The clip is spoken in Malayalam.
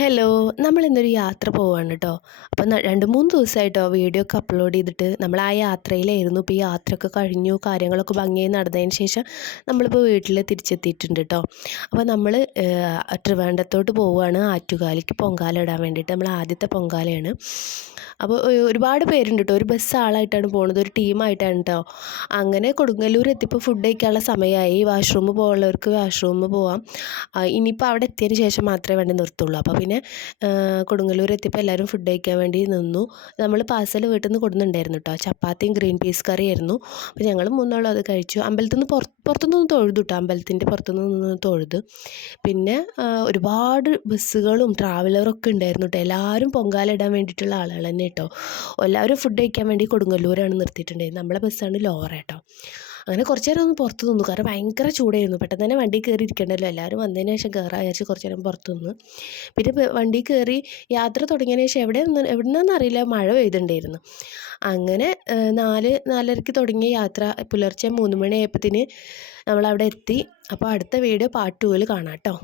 ഹലോ, നമ്മളിന്നൊരു യാത്ര പോവാണ് കേട്ടോ. അപ്പം 2-3 ദിവസമായിട്ടോ വീഡിയോ ഒക്കെ അപ്ലോഡ് ചെയ്തിട്ട്. നമ്മൾ ആ യാത്രയിലായിരുന്നു. ഇപ്പോൾ ഈ യാത്രയൊക്കെ കഴിഞ്ഞു, കാര്യങ്ങളൊക്കെ ഭംഗിയായി നടന്നതിന് ശേഷം നമ്മളിപ്പോൾ വീട്ടിൽ തിരിച്ചെത്തിയിട്ടുണ്ട് കേട്ടോ. അപ്പോൾ നമ്മൾ ട്രിവാൻഡ്രത്തോട്ട് പോവുകയാണ് ആറ്റുകാലിക്ക് പൊങ്കാല ഇടാൻ വേണ്ടിയിട്ട്. നമ്മൾ ആദ്യത്തെ പൊങ്കാലയാണ്. അപ്പോൾ ഒരുപാട് പേരുണ്ട് കേട്ടോ. ഒരു ബസ് ആളായിട്ടാണ് പോകുന്നത്, ഒരു ടീമായിട്ടാണ് കേട്ടോ. അങ്ങനെ കൊടുങ്ങല്ലൂർ എത്തിയപ്പോൾ ഫുഡ് കഴിക്കാനുള്ള സമയമായി. വാഷ്റൂമിൽ പോകുന്നവർക്ക് വാഷ്റൂമിൽ പോവാം. ഇനിയിപ്പോൾ അവിടെ എത്തിയതിന് ശേഷം മാത്രമേ വണ്ടി നിർത്തുള്ളൂ. അപ്പോൾ പിന്നെ കൊടുങ്ങല്ലൂർ എത്തിയപ്പോൾ എല്ലാവരും ഫുഡ് കഴിക്കാൻ വേണ്ടി നിന്നു. നമ്മൾ പാഴ്സൽ വീട്ടിൽ നിന്ന് കൊടുക്കുന്നുണ്ടായിരുന്നു കേട്ടോ. ചപ്പാത്തിയും ഗ്രീൻ പീസ് കറിയായിരുന്നു. അപ്പോൾ ഞങ്ങൾ മൂന്നാളും അത് കഴിച്ചു. അമ്പലത്തിൽ നിന്ന് പുറത്തുനിന്ന് തൊഴുതു കേട്ടോ. അമ്പലത്തിൻ്റെ പുറത്തുനിന്ന് തൊഴുത്. പിന്നെ ഒരുപാട് ബസ്സുകളും ട്രാവലറൊക്കെ ഉണ്ടായിരുന്നു കേട്ടോ. എല്ലാവരും പൊങ്കാല ഇടാൻ വേണ്ടിയിട്ടുള്ള ആളുകൾ തന്നെ കേട്ടോ. എല്ലാവരും ഫുഡ് കഴിക്കാൻ വേണ്ടി കൊടുങ്ങല്ലൂരാണ് നിർത്തിയിട്ടുണ്ടായിരുന്നത്. നമ്മളെ ബസ്സാണ് ലോറ കേട്ടോ. അങ്ങനെ കുറച്ച് നേരം ഒന്ന് പുറത്ത് നിന്നു, കാരണം ഭയങ്കര ചൂടായിരുന്നു. പെട്ടെന്ന് തന്നെ വണ്ടി കയറി ഇരിക്കണ്ടല്ലോ, എല്ലാവരും വന്നതിന് ശേഷം കയറാൻ വിചാരിച്ച് കുറച്ച് നേരം പുറത്ത് നിന്ന്. പിന്നെ വണ്ടി കയറി യാത്ര തുടങ്ങിയതിന് ശേഷം എവിടുന്നാണെന്ന് അറിയില്ല, മഴ പെയ്തിട്ടുണ്ടായിരുന്നു. അങ്ങനെ 4-4:30 തുടങ്ങിയ യാത്ര പുലർച്ചെ 3 മണി ആയപ്പോഴത്തേന് നമ്മളവിടെ എത്തി. അപ്പോൾ അടുത്ത വീഡിയോ പാർട്ട് 2 കാണാം കേട്ടോ.